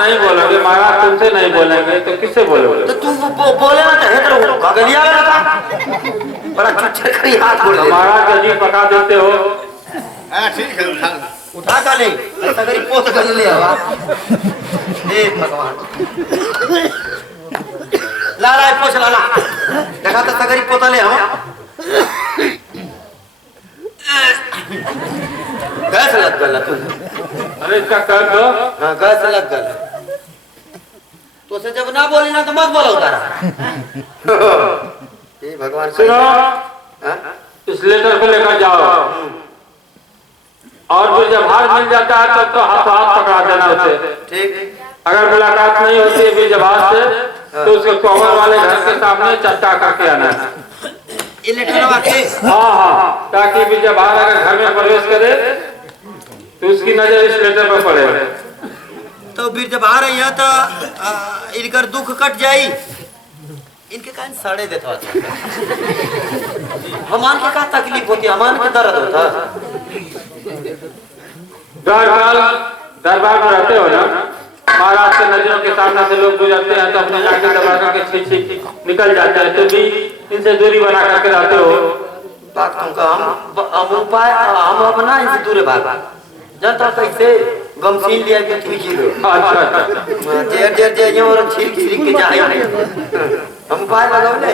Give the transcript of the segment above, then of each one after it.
नहीं बोलोगे महाराज, तुमसे नहीं बोलेंगे तो किससे बोलोगे? तो तुम बोले ना तो गगलिया वाला था बड़ा चुच्चे करी हाथ बोल महाराज का जी पका देते हो। ठीक है उठा का नहीं सगरी पोत कर ले हवा हे भगवान ला ला पोछ ला ला देखा तो सगरी पोता ले हम गैस लग गया तू। अरे इसका कर दो। हाँ गैस लग गया तो से जब ना बोली ना तो मत बोलो उतारा हे भगवान सुनो, इस लेटर को लेकर जाओ और फिर जब हार मिल जाता है तब तो हाथ हाथ पकड़ा देना उसे। ठीक। अगर मुलाकात नहीं होती है बीर जवाहर से तो उसके कोवर वाले घर के सामने चट्टा करके आना है। ये लेटर वाके हाँ हाँ, ताकि बीर जवाहर अगर घर में प्रवेश करे तो उसकी नजर इस लेटर पर पड़े। तो बीर जवाहर यहाँ तो इनकर दुख कट जाई इनके कारण सड़े देता हमान के का तकलीफ होती हमान के दर्द होता। दरबार में रहते हो ना, महाराज के नजरों के सामने से लोग गुजरते हैं तो अपने आगे दबा करके छींक निकल जाते हैं, तो भी इनसे दूरी बना करके रहते हो। बात हम उपाय हम अपना इनसे दूर भागा जनता कैसे गमसीन लिया के तुझ लो। अच्छा जेर जेर जेर ये और छिल छिल के जाए हम उपाय लगाओ ले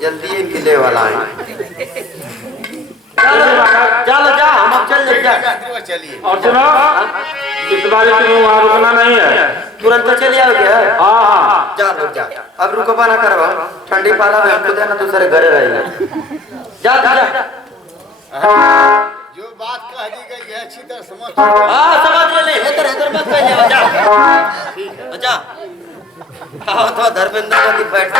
जल्दी इनके ले वाला है। चलो जा हम अब चल जा चलिए। और सुनो, इस बार तुम्हें वहाँ रुकना नहीं है, तुरंत चले आओगे। हाँ हाँ जा रुक जा अब रुकबा ना करवा ठंडी पाला में हमको देना दूसरे घरे रहेगा जा जा जो बात कह दी गई है अच्छी तरह समझ। हाँ समझ ले हेतर हेतर मत कहिए जा ठीक है जा आओ तो धर्मेंद्र मोदी बैठ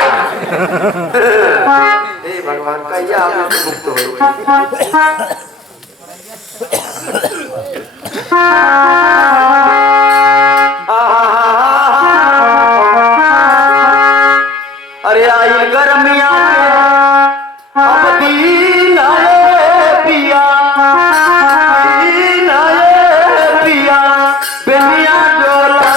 हे भगवान कहिए आप मुक्त हो। अरे आई गर्मिया अब दीन आए पिया दीन आए पिया बेनिया डोला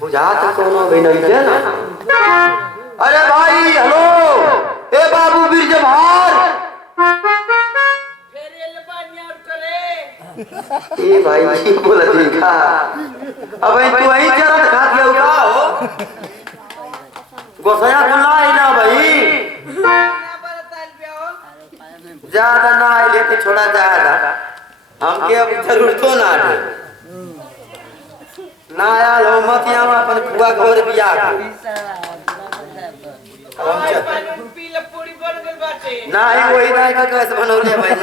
बुझात कोनो भी नहीं है ना। अरे भाई हेलो ए बाबू बीर जवाहर ए भाई की बोला देखा अब तू वही चरत खा के उठा हो गोसया खुला है ना भाई ज्यादा ना लेके छोड़ा ज्यादा हमके अब जरूरत तो ना है ना आया लो मत यहाँ अपन बुआ घर बिया ना ही वही ना का कैसे बनौले भाई